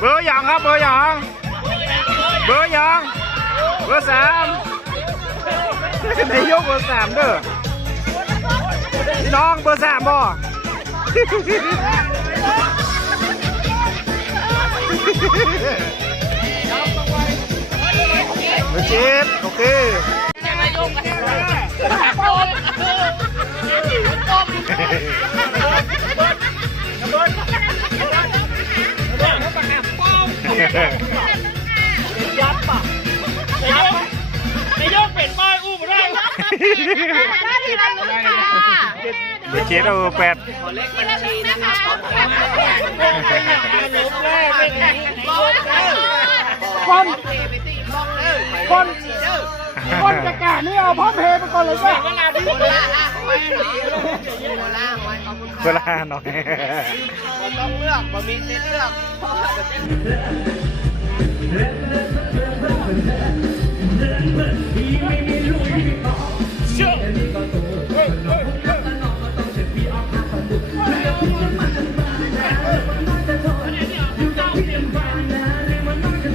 bữa giòn không bữa giòn bữa giòn bữa xàm đi vô bữa xàm nữa non bữa xàm bò mới chết ok Hãy subscribe cho kênh Ghiền Mì Gõ Để không bỏ lỡ những video hấp dẫn ยกเบอร์สามเด้อพี่น้องเบอร์สามบ่เบอร์เจ็ดโอเคนายกเป็นป้ายอู้มาได้ได้ทีละลุ้นค่ะเบอร์เจ็ดเออแปดทีละลุ้นนะคะล้มแรกเป็นคนคนคนจะแก่นี่เอาพร้อมเพย์ไปก่อนเลยจ้ะ เวลาที่เวลาหน่อยต้องเลือกมันมีสิทธิ์เลือกเชื่อ